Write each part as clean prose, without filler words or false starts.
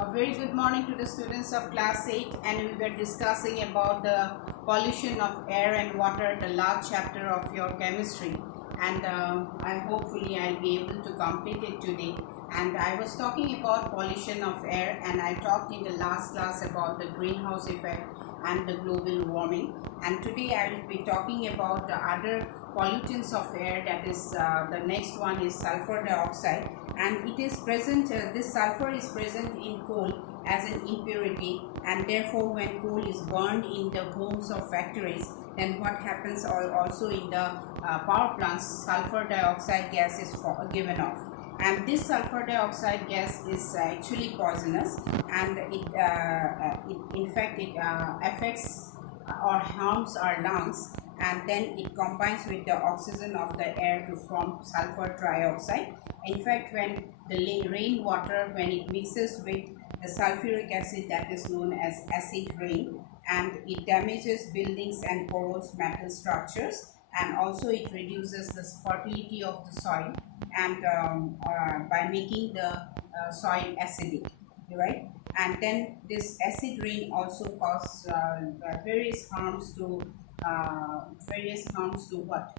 A very good morning to the students of class 8, and we were discussing about the pollution of air and water, the last chapter of your chemistry, and I hopefully I'll be able to complete it today. And I was talking about pollution of air, and I talked in the last class about the greenhouse effect and the global warming, and today I will be talking about the other pollutants of air. That is the next one is sulfur dioxide, and it is present, this sulfur is present in coal as an impurity, and therefore when coal is burned in the homes of factories, then what happens also in the power plants, sulfur dioxide gas is given off. And this sulfur dioxide gas is actually poisonous, and in fact it affects or harms our lungs, and then it combines with the oxygen of the air to form sulfur trioxide. In fact, when the rainwater, when it mixes with the sulfuric acid, that is known as acid rain, and it damages buildings and corrodes metal structures, and also it reduces the fertility of the soil, and by making the soil acidic, right? And then this acid rain also causes various harms to what?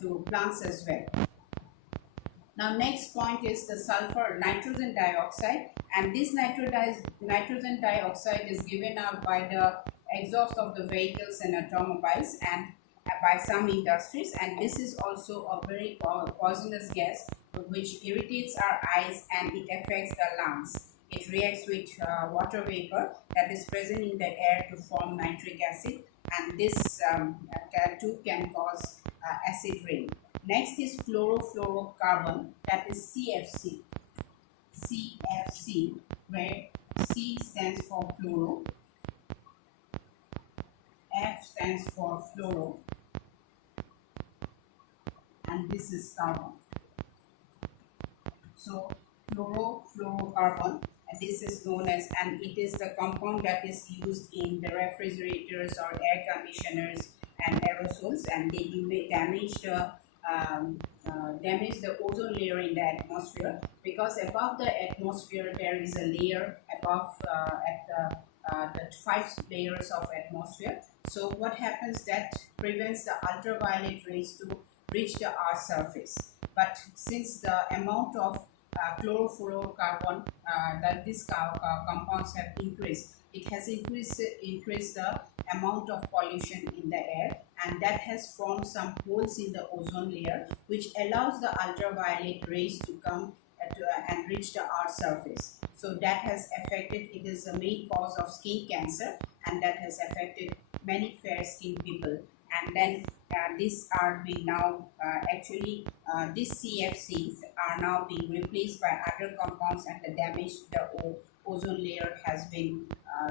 To plants as well. Now next point is the sulfur nitrogen dioxide, and this nitrogen dioxide is given out by the exhaust of the vehicles and automobiles and by some industries, and this is also a very poisonous gas which irritates our eyes and it affects the lungs. It reacts with water vapor that is present in the air to form nitric acid, and this too can cause acid rain. Next is chlorofluorocarbon, that is CFC. CFC, where C stands for chloro, F stands for fluoro, and this is carbon. So chlorofluorocarbon, this is known as, and it is the compound that is used in the refrigerators or air conditioners and aerosols, and they may damage the ozone layer in the atmosphere, because above the atmosphere there is a layer above the 5 layers of atmosphere. So what happens, that prevents the ultraviolet rays to reach the earth's surface. But since the amount of chlorofluorocarbon that these compounds have increased, it has increased the amount of pollution in the air, and that has formed some holes in the ozone layer which allows the ultraviolet rays to come and reach the earth's surface. So that has affected, it is the main cause of skin cancer, and that has affected many fair skinned people. And then these are being now these CFCs are now being replaced by other compounds, and the damage to the ozone layer has been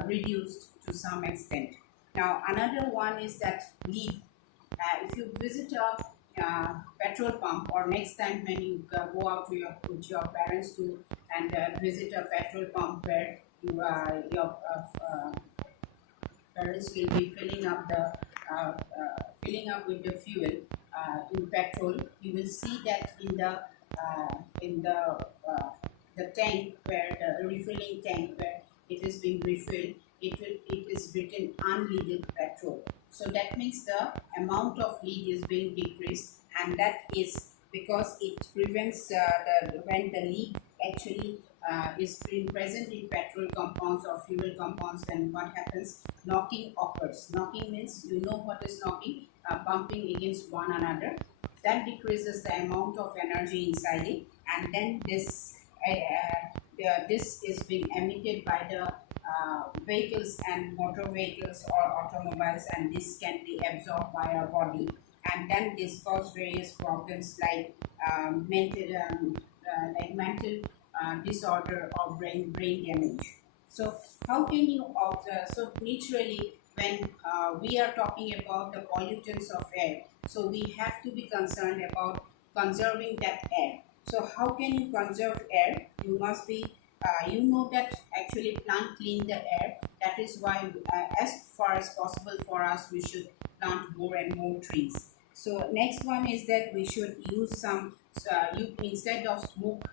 reduced to some extent. Now another one is that lead. If you visit a petrol pump, or next time when you go out with your parents to and visit a petrol pump where your parents will be filling up with the fuel in petrol, you will see that in the tank, where the refilling tank where it is being refilled, it is written unleaded petrol. So that means the amount of lead is being decreased, and that is because it prevents when the lead actually is being present in petrol compounds or fuel compounds, then what happens? Knocking occurs. Knocking means, you know what is knocking? Bumping against one another. That decreases the amount of energy inside it, and then this is being emitted by the vehicles and motor vehicles or automobiles, and this can be absorbed by our body, and then this causes various problems like mental disorder or brain damage. So how can you observe? So naturally, when we are talking about the pollutants of air, so we have to be concerned about conserving that air. So how can you conserve air? You must be you know that actually plant clean the air. That is why as far as possible for us, we should plant more and more trees. So next one is that we should use some instead of smoke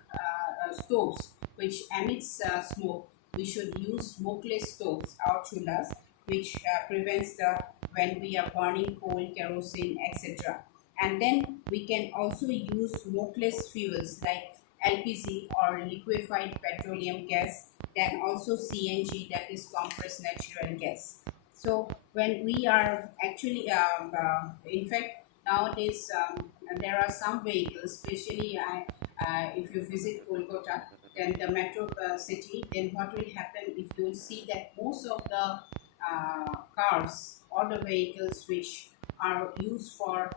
stoves which emits smoke, we should use smokeless stoves or chullas, which prevents the when we are burning coal, kerosene, etc. And then we can also use smokeless fuels like LPG or liquefied petroleum gas, then also CNG, that is compressed natural gas. So when we are actually, in fact, nowadays there are some vehicles, especially if you visit Kolkata, then the metro city, then what will happen if you will see that most of the cars or the vehicles which are used for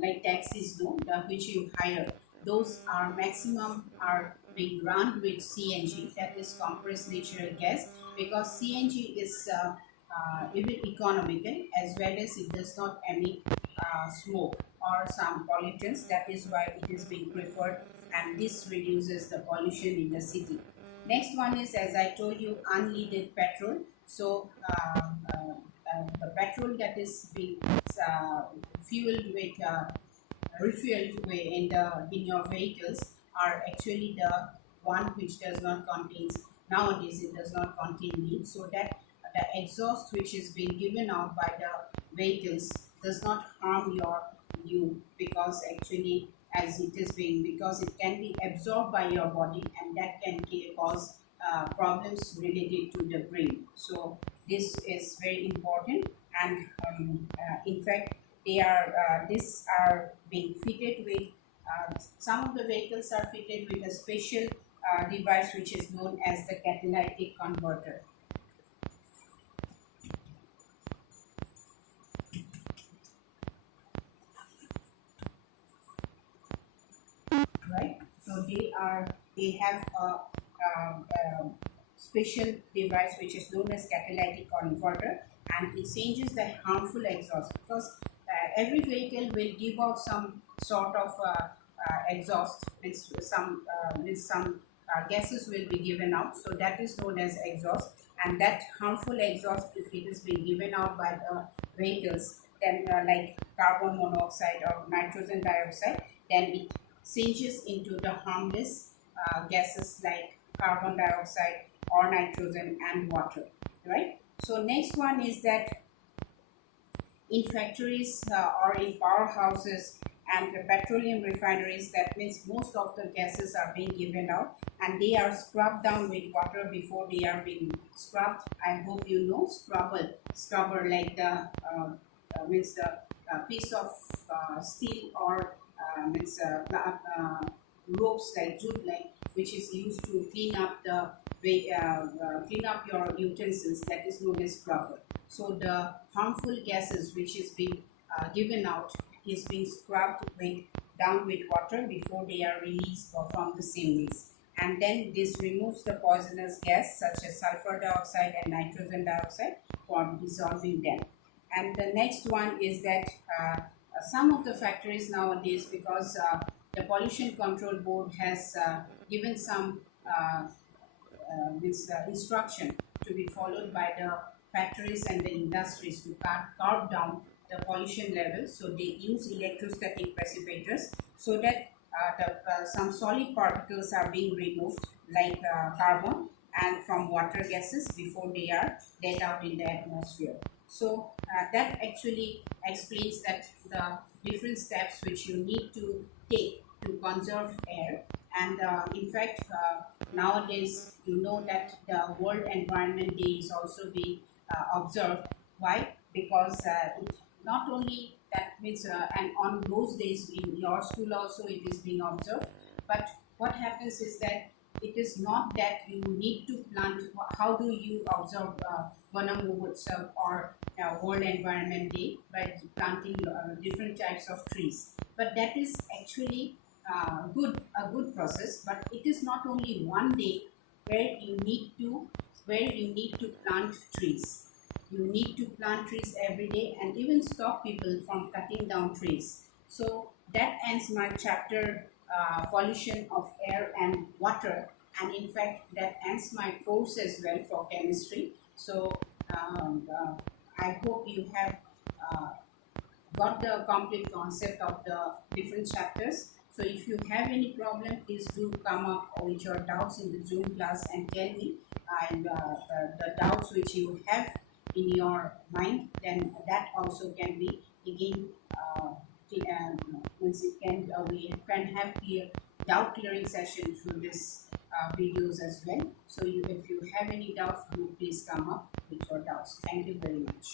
like taxis, no, the which you hire, those are maximum are being run with CNG, that is compressed natural gas, because CNG is even economical, as well as it does not emit smoke or some pollutants. That is why it is being preferred, and this reduces the pollution in the city. Next one is, as I told you, unleaded petrol. So the petrol that is being fueled with refueled way in your vehicles are actually the one which does not contain, nowadays it does not contain lead, so that the exhaust which is being given out by the vehicles does not harm you, because actually as it is being, because it can be absorbed by your body, and that can cause problems related to the brain. So this is very important, and in fact they are these are being fitted with some of the vehicles are fitted with a special device which is known as the catalytic converter, right? So they have a special device which is known as catalytic converter, and it changes the harmful exhaust, because every vehicle will give out some sort of exhaust, with some gases will be given out, so that is known as exhaust. And that harmful exhaust, if it is being given out by the vehicles, then like carbon monoxide or nitrogen dioxide, then it changes into the harmless gases like carbon dioxide or nitrogen and water, right? So next one is that in factories or in powerhouses and the petroleum refineries, that means most of the gases are being given out, and they are scrubbed down with water before they are being scrubbed. I hope you know scrubber, like the means the piece of steel or means ropes like jute, like which is used to clean up the clean up your utensils, that is known as scrubber. So the harmful gases which is being given out is being scrubbed down with water before they are released from the chimneys, and then this removes the poisonous gas such as sulfur dioxide and nitrogen dioxide from dissolving them. And the next one is that some of the factories nowadays, because the pollution control board has given some instruction to be followed by the factories and the industries to curb down the pollution level. So they use electrostatic precipitors, so that some solid particles are being removed, like carbon and from water gases, before they are let out in the atmosphere. So that actually explains that the different steps which you need to take to conserve air. And in fact, nowadays you know that the World Environment Day is also being observed. Why? Because it not only that means, and on those days in your school also it is being observed, but what happens is that it is not that you need to plant. How do you observe Vanam Mahotsav or World Environment Day? By planting different types of trees. But that is actually a good process. But it is not only one day where you need to plant trees. You need to plant trees every day, and even stop people from cutting down trees. So that ends my chapter, pollution of air and water, and in fact that ends my course as well for chemistry. So I hope you have got the complete concept of the different chapters. So if you have any problem, please do come up with your doubts in the Zoom class and tell me, and the doubts which you have in your mind, then that also can be again means it can we can have clear doubt clearing session through this videos as well. So if you have any doubts, do please come up with your doubts. Thank you very much.